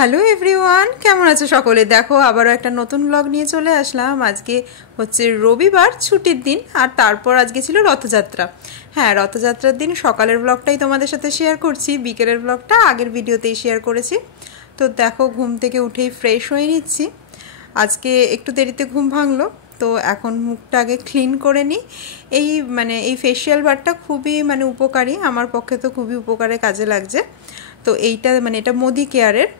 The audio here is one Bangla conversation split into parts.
হ্যালো এভরিওয়ান, কেমন আছো সকলে? দেখো আবারও একটা নতুন ব্লগ নিয়ে চলে আসলাম। আজকে হচ্ছে রবিবার, ছুটির দিন, আর তারপর আজকে ছিল রথযাত্রা। হ্যাঁ, রথযাত্রার দিন সকালের ব্লগটাই তোমাদের সাথে শেয়ার করছি, বিকেলের ব্লগটা আগের ভিডিওতেই শেয়ার করেছি। তো দেখো ঘুম থেকে উঠেই ফ্রেশ হয়ে নিচ্ছি। আজকে একটু দেরিতে ঘুম ভাঙলো, তো এখন মুখটা আগে ক্লিন করে নিই। এই ফেসিয়াল বারটা খুবই উপকারী, আমার পক্ষে তো খুবই উপকারে কাজে লাগছে। তো এটা মোদি কেয়ারের,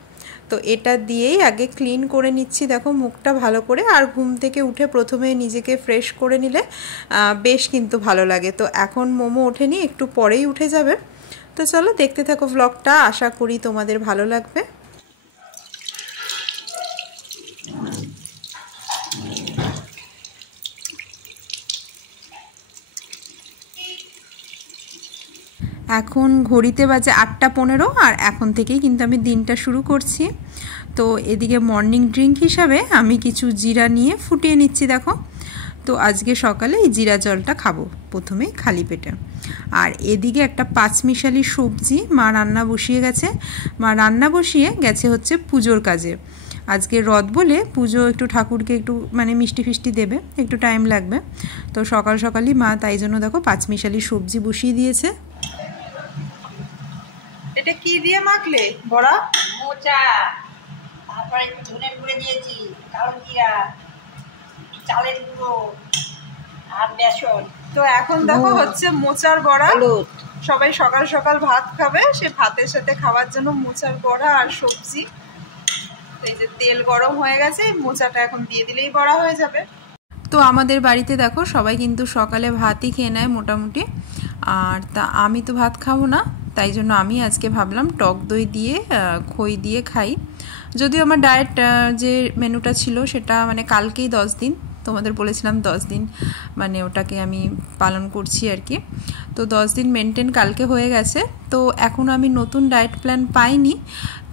তো এটা দিয়েই আগে ক্লিন করে নিচ্ছি। দেখো মুখটা ভালো করে, আর ঘুম থেকে উঠে প্রথমে নিজেকে ফ্রেশ করে নিলে বেশ কিন্তু ভালো লাগে। তো এখন মোমো ওঠেনি, একটু পরেই উঠে যাবে। তো চলো দেখতে থাকো ব্লগটা, আশা করি তোমাদের ভালো লাগবে। এখন ঘড়িতে বাজে 8:15, আর এখন থেকেই কিন্তু আমি দিনটা শুরু করছি। তো এদিকে মর্নিং ড্রিঙ্ক হিসাবে আমি কিছু জিরা নিয়ে ফুটিয়ে নিচ্ছি। দেখো, তো আজকে সকালে এই জিরা জলটা খাবো প্রথমে খালি পেটে। আর এদিকে একটা পাঁচমিশালি সবজি মা রান্না বসিয়ে গেছে হচ্ছে পুজোর কাজে। আজকে রথ বলে পুজো, একটু ঠাকুরকে একটু মিষ্টি ফিষ্টি দেবে, একটু টাইম লাগবে। তো সকাল সকালই মা তাই জন্য দেখো পাঁচমিশালি সবজি বসিয়ে দিয়েছে। এটা কি দিয়ে মাখলে বড়া? মোচা, তারপরে একটু ধনে গুঁড়ে দিয়েছি, কালো জিরা, চালের গুঁড়ো আর বেসন। তো এখন দেখো হচ্ছে মোচার বড়া। সবাই সকাল সকাল ভাত খাবে, সে ভাতের সাথে খাওয়ার জন্য মোচার বড়া আর সবজি। এই যে তেল গরম হয়ে গেছে, মোচাটা এখন দিয়ে দিলেই বড়া হয়ে যাবে। তো আমাদের বাড়িতে দেখো সবাই কিন্তু সকালে ভাতই খেয়ে নেয় মোটামুটি। আর তা আমি তো ভাত খাবো না, তাই জন্য আমি আজকে ভাবলাম টক দই দিয়ে খই দিয়ে খাই। যদিও আমার ডায়েট যে মেনুটা ছিল সেটা কালকেই 10 দিন, তোমাদের বলেছিলাম 10 দিন ওটাকে আমি পালন করছি আর কি। তো 10 দিন মেনটেন কালকে হয়ে গেছে। তো এখন আমি নতুন ডায়েট প্ল্যান পাইনি,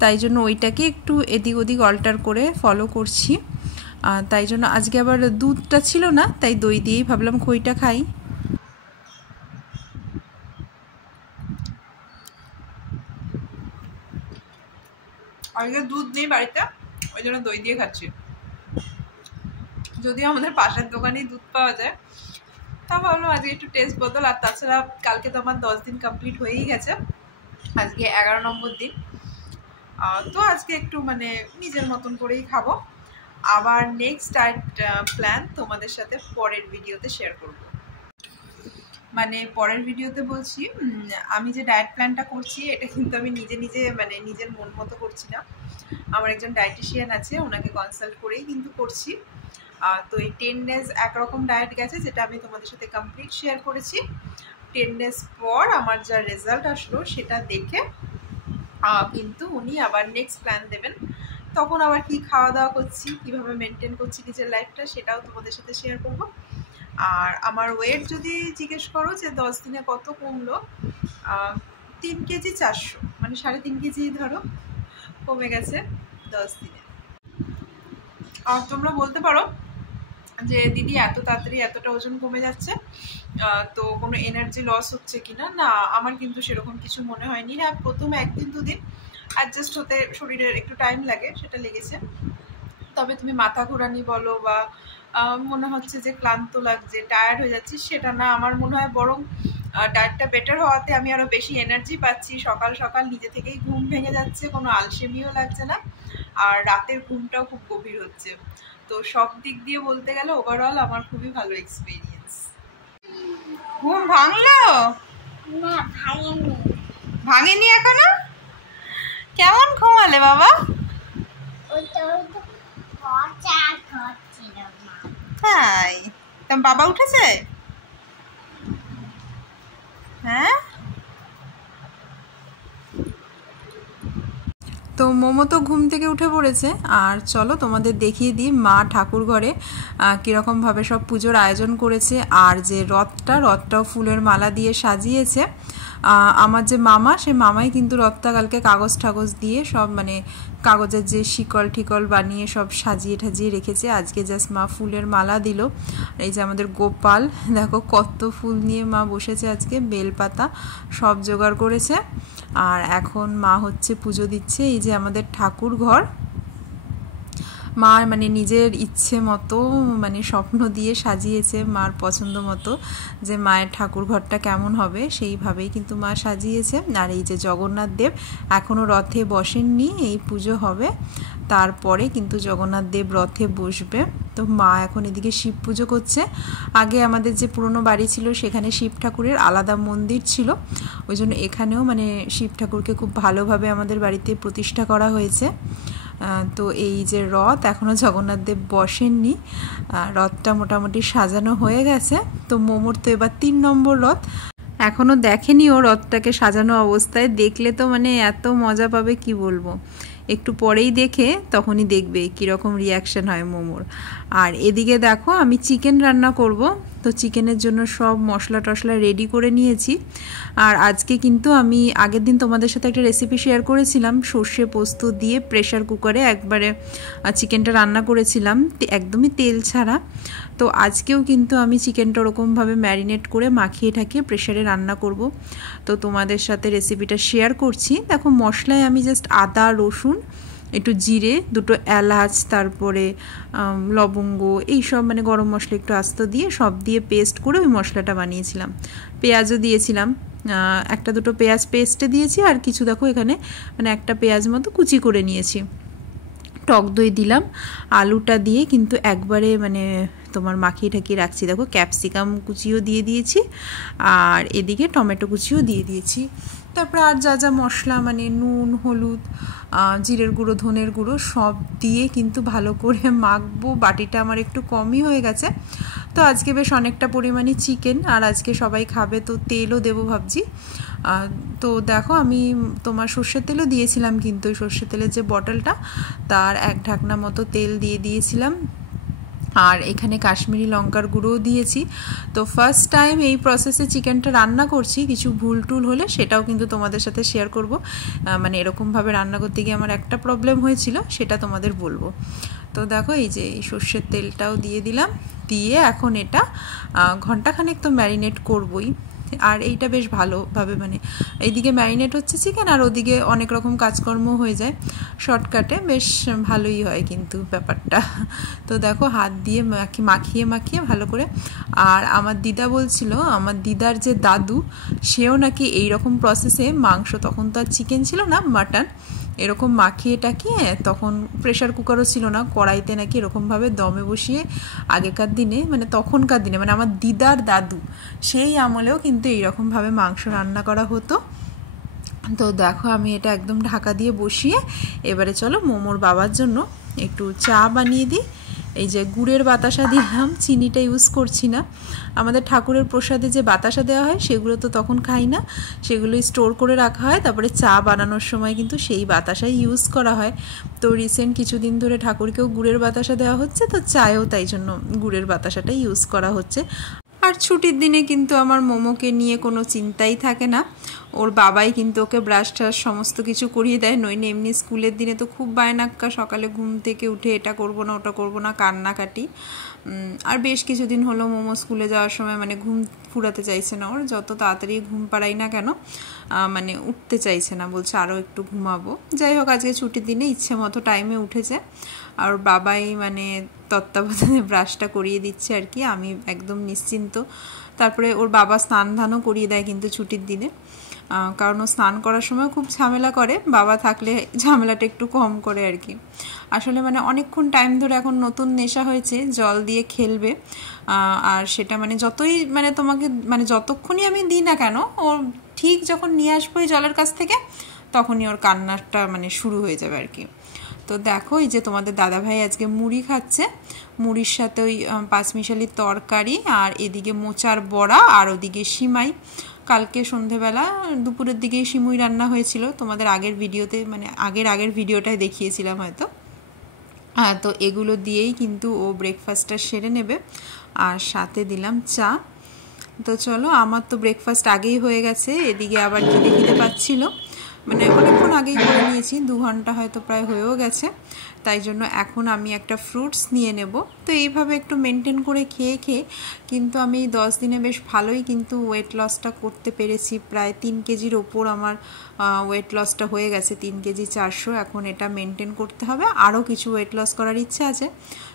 তাই জন্য ওইটাকে একটু এদিক ওদিক অল্টার করে ফলো করছি। তাই জন্য আজকে আবার দুধটা ছিল না, তাই দই দিয়েই ভাবলাম খইটা খাই। আজকে দুধ নেই বাড়িতে, ওই জন্য দই দিয়ে খাচ্ছি। যদিও আমাদের পাশের দোকানেই দুধ পাওয়া যায়, তা ভাবলাম আজকে একটু টেস্ট বদল। আর তাছাড়া কালকে তো আমার 10 দিন কমপ্লিট হয়েই গেছে, আজকে 11 নম্বর দিন। তো আজকে একটু নিজের মতন করেই খাবো। আবার নেক্সট ডায়েট প্ল্যান তোমাদের সাথে পরের ভিডিওতে শেয়ার করব। পরের ভিডিওতে বলছি, আমি যে ডায়েট প্ল্যানটা করছি এটা কিন্তু আমি নিজে নিজের মন মতো করছি না। আমার একজন ডায়েটিশিয়ান আছে, ওনাকে কনসাল্ট করেই কিন্তু করছি। তো এই 10 ডেজ একরকম ডায়েট গেছে, যেটা আমি তোমাদের সাথে কমপ্লিট শেয়ার করেছি। 10 ডেজ পর আমার যা রেজাল্ট আসলো সেটা দেখে কিন্তু উনি আবার নেক্সট প্ল্যান দেবেন। তখন আবার কি খাওয়া দাওয়া করছি, কিভাবে মেনটেন করছি নিজের লাইফটা, সেটাও তোমাদের সাথে শেয়ার করব। আর আমার ওয়েট যদি জিজ্ঞেস করো যে 10 দিনে কত কমলো, 3 কেজি 400, 3.5 কেজি ধরো কমে গেছে 10 দিনে। আর তোমরা বলতে পারো যে দিদি এত তাড়াতাড়ি এতটা ওজন কমে যাচ্ছে, তো কোনো এনার্জি লস হচ্ছে কিনা? না, আমার কিন্তু সেরকম কিছু মনে হয়নি। না, প্রথম 1-2 দিন অ্যাডজাস্ট হতে শরীরের একটু টাইম লাগে, সেটা লেগেছে। তবে তুমি মাথা ঘোরানি বলো বা মনে হচ্ছে যে ক্লান্ত লাগছে, টায়ার্ড হয়ে যাচ্ছি, সেটা না। আমার মনে হয় বরং ডায়েটটা বেটার হওয়াতে আমি আরও বেশি এনার্জি পাচ্ছি। সকাল সকাল নিজে থেকেই ঘুম ভেঙে যাচ্ছে, কোনো আলসেমিও লাগছে না, আর রাতের ঘুমটাও খুব গভীর হচ্ছে। তো সব দিক দিয়ে বলতে গেলে ওভারঅল আমার খুবই ভালো এক্সপিরিয়েন্স। ঘুম ভাঙলো? না, ভাঙেনি। ভাঙেনি এখনো? কেমন ঘুমালে বাবা? তাই? তোমার বাবা উঠেছে? হ্যাঁ। তো মোমো তো ঘুম থেকে উঠে পড়েছে। আর চলো তোমাদের দেখিয়ে দিই মা ঠাকুর ঘরে কীরকমভাবে সব পুজোর আয়োজন করেছে। আর যে রথটাও ফুলের মালা দিয়ে সাজিয়েছে। আমার যে মামা, সে মামাই কিন্তু রথটা কালকে কাগজ ঠাগজ দিয়ে সব কাগজের যে শিকল ঠিকল বানিয়ে সব সাজিয়ে ঠাজিয়ে রেখেছে। আজকে জাস্ট মা ফুলের মালা দিল। এই যে আমাদের গোপাল, দেখো কত ফুল নিয়ে মা বসেছে আজকে, বেলপাতা সব জোগাড় করেছে। আর এখন মা হচ্ছে পুজো দিচ্ছে। এই যে আমাদের ঠাকুর ঘর। মা মানে নিজের ইচ্ছে মতো মানে স্বপ্ন দিয়ে সাজিয়েছে মার পছন্দ মতো, যে মায়ের ঠাকুর ঘরটা কেমন হবে সেইভাবেই কিন্তু মা সাজিয়েছে। আর এই যে জগন্নাথ দেব এখনও রথে বসেননি, এই পুজো হবে তারপরে কিন্তু জগন্নাথ দেব রথে বসবে। তো মা এখন এদিকে শিব পুজো করছে। আগে আমাদের যে পুরনো বাড়ি ছিল সেখানে শিব ঠাকুরের আলাদা মন্দির ছিল, ওই জন্য এখানেও মানে শিব ঠাকুরকে খুব ভালোভাবে আমাদের বাড়িতে প্রতিষ্ঠা করা হয়েছে। তো এই যে রথ এখনও জগন্নাথ দেব বসেননি, রথটা মোটামুটি সাজানো হয়ে গেছে। তো মোমোর তো এবার 3 নম্বর রথ, এখনও দেখেনি ও রথটাকে সাজানো অবস্থায়, দেখলে তো মানে এত মজা পাবে কি বলবো। একটু পরেই দেখে তখনই দেখবে কীরকম রিয়াকশান হয় মোমোর। আর এদিকে দেখো আমি চিকেন রান্না করব, তো চিকেনের জন্য সব মশলা টশলা রেডি করে নিয়েছি। আর আজকে কিন্তু আমি আগের দিন তোমাদের সাথে একটা রেসিপি শেয়ার করেছিলাম, সর্ষে পোস্ত দিয়ে প্রেশার কুকারে একবারে চিকেনটা রান্না করেছিলাম একদমই তেল ছাড়া। তো আজকেও কিন্তু আমি চিকেনটা ওরকমভাবে ম্যারিনেট করে মাখিয়ে ঠাকিয়ে প্রেশারে রান্না করব। তো তোমাদের সাথে রেসিপিটা শেয়ার করছি। দেখো মশলায় আমি জাস্ট আদা রসুন একটু জিরে 2টো এলাচ তারপরে লবঙ্গ এইসব মানে গরম মশলা একটু আস্ত দিয়ে সব দিয়ে পেস্ট করে ওই মশলাটা বানিয়েছিলাম। পেঁয়াজও দিয়েছিলাম, 1-2 পেঁয়াজ পেস্টে দিয়েছি, আর কিছু দেখো এখানে মানে একটা পেঁয়াজ মতো কুচি করে নিয়েছি। টক দই দিলাম, আলুটা দিয়ে কিন্তু একবারে মানে তোমার মাখিয়ে ঠাকিয়ে রাখছি। দেখো ক্যাপসিকাম কুচিও দিয়ে দিয়েছি আর এদিকে টমেটো কুচিও দিয়ে দিয়েছি। তারপরে আর যা যা মশলা মানে নুন হলুদ জিরের গুঁড়ো ধনের গুঁড়ো সব দিয়ে কিন্তু ভালো করে মাখবো। বাটিটা আমার একটু কমই হয়ে গেছে, তো আজকে বেশ অনেকটা পরিমাণে চিকেন আর আজকে সবাই খাবে, তো তেলও দেবো ভাবছি। তো দেখো আমি তোমার সর্ষের তেলও দিয়েছিলাম, কিন্তু ওই সর্ষের তেলের যে বটলটা তার 1 ঢাকনা মতো তেল দিয়ে দিয়েছিলাম। আর এখানে কাশ্মীরি লঙ্কার গুঁড়োও দিয়েছি। তো ফার্স্ট টাইম এই প্রসেসে চিকেনটা রান্না করছি, কিছু ভুল টুল হলে সেটাও কিন্তু তোমাদের সাথে শেয়ার করব। মানে এরকমভাবে রান্না করতে গিয়ে আমার একটা প্রবলেম হয়েছিল, সেটা তোমাদের বলবো। তো দেখো এই যে এই সর্ষের তেলটাও দিয়ে দিলাম, দিয়ে এখন এটা ঘন্টাখানেক তো ম্যারিনেট করবই। আর এইটা বেশ ভালোভাবে মানে এইদিকে ম্যারিনেট হচ্ছে চিকেন আর ওদিকে অনেক রকম কাজকর্ম হয়ে যায়, শর্টকাটে বেশ ভালোই হয় কিন্তু ব্যাপারটা। তো দেখো হাত দিয়ে মাখিয়ে মাখিয়ে ভালো করে। আর আমার দিদা বলছিল, আমার দিদার যে দাদু সেও নাকি এইরকম প্রসেসে মাংস, তখন তো আর চিকেন ছিল না মাটন, এরকম মাখিয়ে টাকিয়ে, তখন প্রেশার কুকারও ছিল না, কড়াইতে নাকি এরকমভাবে দমে বসিয়ে আগেকার দিনে মানে তখনকার দিনে মানে আমার দিদার দাদু সেই আমলেও কিন্তু এইরকমভাবে মাংস রান্না করা হতো। তো দেখো আমি এটা একদম ঢাকা দিয়ে বসিয়ে এবারে চলো মোমোর বাবার জন্য একটু চা বানিয়ে দিই। এই যে গুড়ের বাতাসা দিলাম, চিনিটা ইউজ করছি না। আমাদের ঠাকুরের প্রসাদে যে বাতাসা দেওয়া হয় সেগুলো তো তখন খাই না, সেগুলোই স্টোর করে রাখা হয়, তারপরে চা বানানোর সময় কিন্তু সেই বাতাসাই ইউজ করা হয়। তো রিসেন্ট কিছুদিন ধরে ঠাকুরকেও গুড়ের বাতাসা দেওয়া হচ্ছে, তো চায়েও তাই জন্য গুড়ের বাতাসাটাই ইউজ করা হচ্ছে। আর ছুটির দিনে কিন্তু আমার মোমোকে নিয়ে কোনো চিন্তাই থাকে না, ওর বাবাই কিন্তু ওকে ব্রাশ ট্রাশ সমস্ত কিছু করিয়ে দেয়। নইলে এমনি স্কুলের দিনে তো খুব বায়নাক্কা, সকালে ঘুম থেকে উঠে এটা করবো না ওটা করবো না কান্নাকাটি। আর বেশ কিছুদিন হলো মোমো স্কুলে যাওয়ার সময় মানে ঘুম ফুরাতে চাইছে না ওর, যত তাড়াতাড়ি ঘুম পাড়াই না কেন মানে উঠতে চাইছে না, বলছে আরও একটু ঘুমাবো। যাই হোক আজকে ছুটির দিনে ইচ্ছে মতো টাইমে উঠেছে, আর ওর বাবাই মানে তত্ত্বাবধানে ব্রাশটা করিয়ে দিচ্ছে আর কি, আমি একদম নিশ্চিন্ত। তারপরে ওর বাবা স্নান ধানও করিয়ে দেয় কিন্তু ছুটির দিনে, কারণ ও স্নান করার সময় খুব ঝামেলা করে, বাবা থাকলে ঝামেলাটা একটু কম করে আর কি। আসলে মানে অনেকক্ষণ টাইম ধরে এখন নতুন নেশা হয়েছে, জল দিয়ে খেলবে, আর সেটা মানে যতই মানে তোমাকে মানে যতক্ষণই আমি দিই না কেন, ও ঠিক যখন নিয়ে আসবো এই জলের কাছ থেকে তখনই ওর কান্নাটা মানে শুরু হয়ে যাবে আর কি। তো দেখো এই যে তোমাদের দাদাভাই আজকে মুড়ি খাচ্ছে, মুড়ির সাথে ওই 5 মিশালির তরকারি, আর এদিকে মোচার বড়া, আর ওদিকে সিমাই। কালকে সন্ধেবেলা দুপুরের দিকেই সিমুই রান্না হয়েছিল, তোমাদের আগের ভিডিওতে মানে আগের ভিডিওটায় দেখিয়েছিলাম হয়তো। তো এগুলো দিয়েই কিন্তু ও ব্রেকফাস্টটা সেরে নেবে, আর সাথে দিলাম চা। তো চলো আমার তো ব্রেকফাস্ট আগেই হয়ে গেছে, এদিকে আবার খিদে পাচ্ছিল, মানে অনেকক্ষণ আগেই করে নিয়েছি, 2 ঘন্টা হয়তো প্রায় হয়েও গেছে। তাই জন্য এখন আমি একটা ফ্রুটস নিয়ে নেব। তো এইভাবে একটু মেনটেন করে খেয়ে খেয়ে কিন্তু আমি 10 দিনে বেশ ভালোই কিন্তু ওয়েট লসটা করতে পেরেছি। প্রায় 3 কেজির ওপর আমার ওয়েট লসটা হয়ে গেছে, 3 কেজি 400। এখন এটা মেনটেন করতে হবে, আরও কিছু ওয়েট লস করার ইচ্ছা আছে।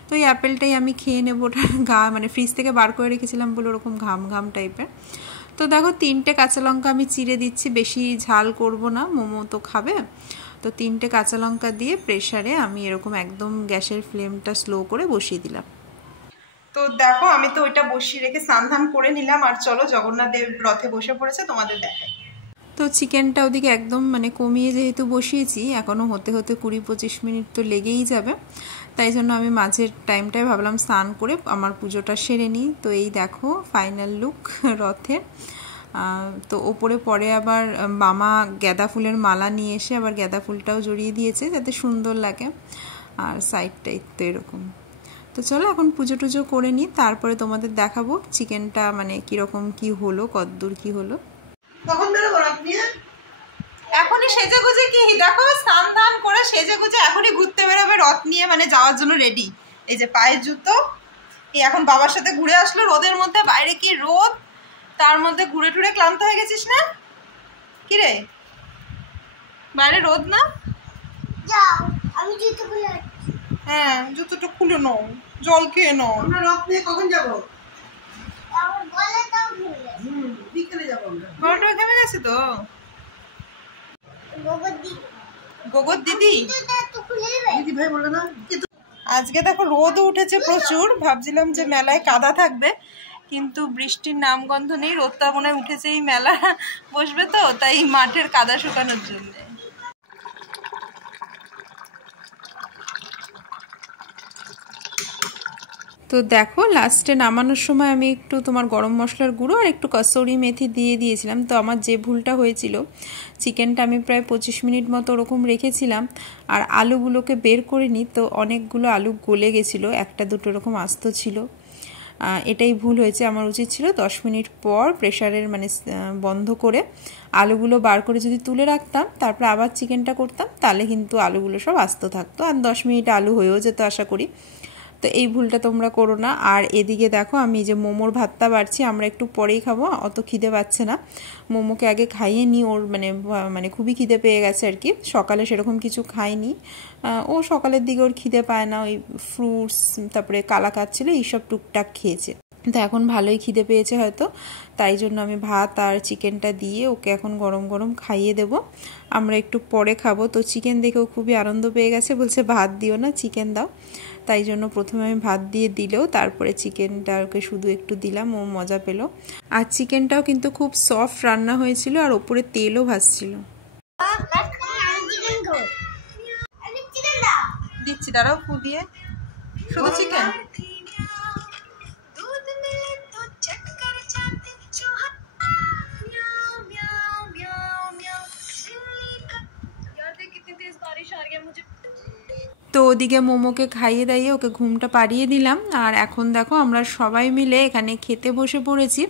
তো এই অ্যাপেলটাই আমি খেয়ে নেবো। ওটা মানে ফ্রিজ থেকে বার করে রেখেছিলাম বলে ওরকম ঘাম ঘাম টাইপের। তো দেখো 3টে কাঁচা লঙ্কা আমি চিড়ে দিচ্ছি, বেশি ঝাল করব না, মোমো তো খাবে। তো 3টে কাঁচা লঙ্কা দিয়ে প্রেসারে আমি এরকম একদম গ্যাসের ফ্লেমটা স্লো করে বসিয়ে দিলাম। তো দেখো আমি তো ওইটা বসিয়ে রেখে স্নান করে নিলাম, আর চলো জগন্নাথ দেব রথে বসে পড়েছে, তোমাদের দেখাই। তো চিকেনটা ওদিকে একদম মানে কমিয়ে যেহেতু বসিয়েছি, এখনও হতে হতে 20-25 মিনিট তো লেগেই যাবে। তাই জন্য আমি মাঝের টাইমটায় ভাবলাম স্নান করে আমার পুজোটা সেরে নিই। তো এই দেখো ফাইনাল লুক রথের। তো ওপরে পরে আবার মামা গাঁদা ফুলের মালা নিয়ে এসে আবার গাঁদা ফুলটাও জড়িয়ে দিয়েছে যাতে সুন্দর লাগে, আর সাইডটাই তো এরকম। তো চলো এখন পুজো টুজো করে নিই, তারপরে তোমাদের দেখাবো চিকেনটা মানে কীরকম কি হলো, কতদূর কি হলো। কখন বেরোবো আপনি? এখনই সেজে গুজে, কি দেখো স্নান ধান করে সেজে গুজে এখনই ঘুরতে বেরোবে রথ নিয়ে, মানে যাওয়ার জন্য রেডি। এই যে পায়ের জুতো, এই এখন বাবার সাথে ঘুরে আসলো রোদের মধ্যে, বাইরে কি রোদ, তার মধ্যে ঘুরে টুরে ক্লান্ত হয়ে গেছিস না? কি রে বাইরে রোদ না? আমি জুতো খুলে, হ্যাঁ জুতোটা খুলে নাও, জল খেয়ে নাও। আমরা রথ নিয়ে কখন যাবো? বিকেলে যাবো আমরা। বড়টা ঘেমে গেছে তো। গোগর দিদি দিদি ভাই বলে না। আজকে দেখো রোদও উঠেছে প্রচুর, ভাবছিলাম যে মেলায় কাদা থাকবে, কিন্তু বৃষ্টির নামগন্ধ নেই, রোদটা মনে হয় উঠেছে, এই মেলা বসবে তো তাই মাঠের কাদা শুকানোর জন্য। তো দেখো লাস্টে নামানোর সময় আমি একটু তোমার গরম মশলার গুঁড়ো আর একটু কসুরি মেথি দিয়ে দিয়েছিলাম। তো আমার যে ভুলটা হয়েছিল, চিকেনটা আমি প্রায় 25 মিনিট মতো ওরকম রেখেছিলাম, আর আলুগুলোকে বের করে নিই, তো অনেকগুলো আলু গলে গেছিলো, একটা দুটো এরকম আস্ত ছিল। এটাই ভুল হয়েছে, আমার উচিত ছিল 10 মিনিট পর প্রেসারের মানে বন্ধ করে আলুগুলো বার করে যদি তুলে রাখতাম, তারপর আবার চিকেনটা করতাম, তাহলে কিন্তু আলুগুলো সব আস্ত থাকতো, আর 10 মিনিট আলু হয়েও যেত আশা করি। তো এই ভুলটা তোমরা করো না। আর এদিকে দেখো আমি যে মোমোর ভাতটা বাড়ছি, আমরা একটু পরেই খাবো, অত খিদে পাচ্ছে না, মোমোকে আগে খাইয়ে নিই, ওর মানে খুবই খিদে পেয়ে গেছে আর কি, সকালে সেরকম কিছু খাইনি, ও সকালের দিকে ওর খিদে পায় না, ওই ফ্রুটস তারপরে কালাকাঁদ ছিল এইসব টুকটাক খেয়েছে। তো এখন ভালোই খিদে পেয়েছে হয়তো, তাই জন্য আমি ভাত আর চিকেনটা দিয়ে ওকে এখন গরম গরম খাইয়ে দেব, আমরা একটু পরে খাবো। তো চিকেন দেখেও খুবই আনন্দ পেয়ে গেছে, বলছে ভাত দিও না চিকেন দাও, তাই জন্য প্রথমে আমি ভাত দিয়ে দিলেও তারপরে চিকেনটা ওকে শুধু একটু দিলাম, ও মজা পেল। আর চিকেনটাও কিন্তু খুব সফট রান্না হয়েছিল, আর ওপরে তেলও ভাসছিল। দিচ্ছি দাঁড়াও ফু দিয়ে, শুধু চিকেন। তো ওদিকে মোমোকে খাইয়ে দাইয়ে ওকে ঘুমটা পাড়িয়ে দিলাম, আর এখন দেখো আমরা সবাই মিলে এখানে খেতে বসে পড়েছি।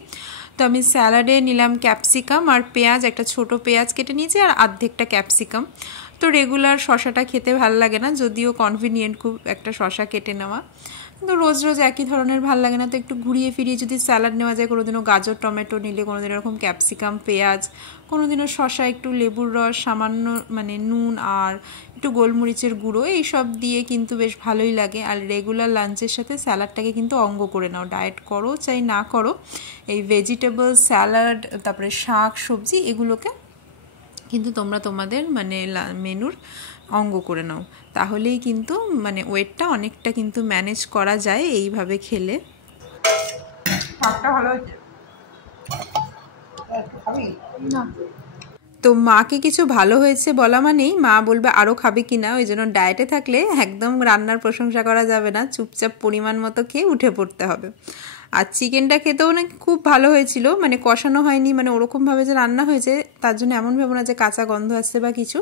তো আমি স্যালাডে নিলাম ক্যাপসিকাম আর পেঁয়াজ, একটা ছোট পেঁয়াজ কেটে নিয়েছি আর অর্ধেকটা ক্যাপসিকাম। তো রেগুলার শশাটা খেতে ভাল লাগে না, যদিও কনভিনিয়েন্ট খুব একটা শশা কেটে নেওয়া, কিন্তু রোজ রোজ একই ধরনের ভাল লাগে না, তো একটু ঘুরিয়ে ফিরিয়ে যদি স্যালাড নেওয়া যায়, কোনোদিনও গাজর টমেটো নিলে, কোনোদিন এরকম ক্যাপসিকাম পেঁয়াজ, কোনোদিনও শশা, একটু লেবুর রস, সামান্য মানে নুন আর একটু গোলমরিচের গুঁড়ো, এইসব দিয়ে কিন্তু বেশ ভালোই লাগে। আর রেগুলার লাঞ্চের সাথে স্যালাডটাকে কিন্তু অঙ্গ করে নাও, ডায়েট করো চাই না করো, এই ভেজিটেবল স্যালাড তারপরে শাক সবজি এগুলোকে কিন্তু তোমরা তোমাদের মানে মেনুর অঙ্গ করে নাও, তাহলেই কিন্তু মানে ওয়েটটা অনেকটা কিন্তু ম্যানেজ করা যায় এইভাবে খেলে। ভাতটা ভালো হয়েছে না, তো মাকে কিছু ভালো হয়েছে বলা মানেই মা বলবে আরও খাবে কিনা, ওই জন্য ডায়েটে থাকলে একদম রান্নার প্রশংসা করা যাবে না, চুপচাপ পরিমাণ মতো খেয়ে উঠে পড়তে হবে। আর চিকেনটা খেতেও না খুব ভালো হয়েছিল, মানে কষানো হয়নি, মানে ওরকমভাবে যে রান্না হয়েছে তার জন্য এমন ভেবো না যে কাঁচা গন্ধ আসছে বা কিছু,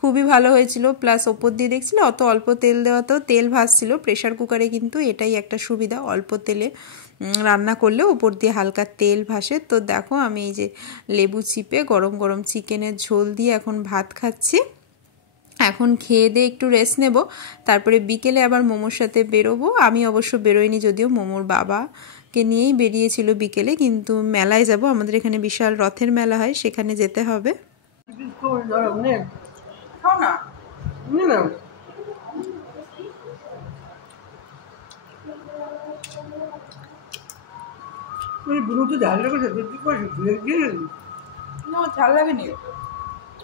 খুবই ভালো হয়েছিল। প্লাস ওপর দিয়ে দেখছিল অত অল্প তেল দেওয়াতেও তেল ভাসছিল, প্রেশার কুকারে কিন্তু এটাই একটা সুবিধা, অল্প তেলে রান্না করলে উপর দিয়ে হালকা তেল ভাসে। তো দেখো আমি এই যে লেবু চিপে গরম গরম চিকেনের ঝোল দিয়ে এখন ভাত খাচ্ছি। এখন খেয়ে দিয়ে একটু রেস্ট নেব, তারপরে বিকেলে আবার মোমোর সাথে বেরোবো। আমি অবশ্য বেরোইনি, যদিও মোমোর বাবাকে নিয়েই বেরিয়েছিল বিকেলে, কিন্তু মেলায় যাব, আমাদের এখানে বিশাল রথের মেলা হয়, সেখানে যেতে হবে। খাও না ঝাল লাগেনি,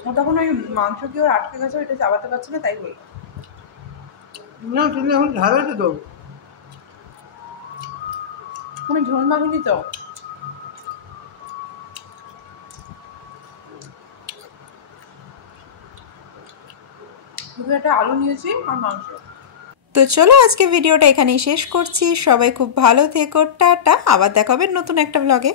ও তখন ওই মাংস কি ওর আটকে গেছে, ওইটা চাবাতে পারছে না, তাই বলি না। তুমি এখন ঝাল আছে তো, আমি ঝোল মাখিনি তো। শুধু একটা আলু নিয়েছি আর মাংস। তো চলো আজকে ভিডিওটা এখানেই শেষ করছি। সবাই খুব ভালো থেকো, টাটা। আবার দেখা হবে নতুন একটা ব্লগে।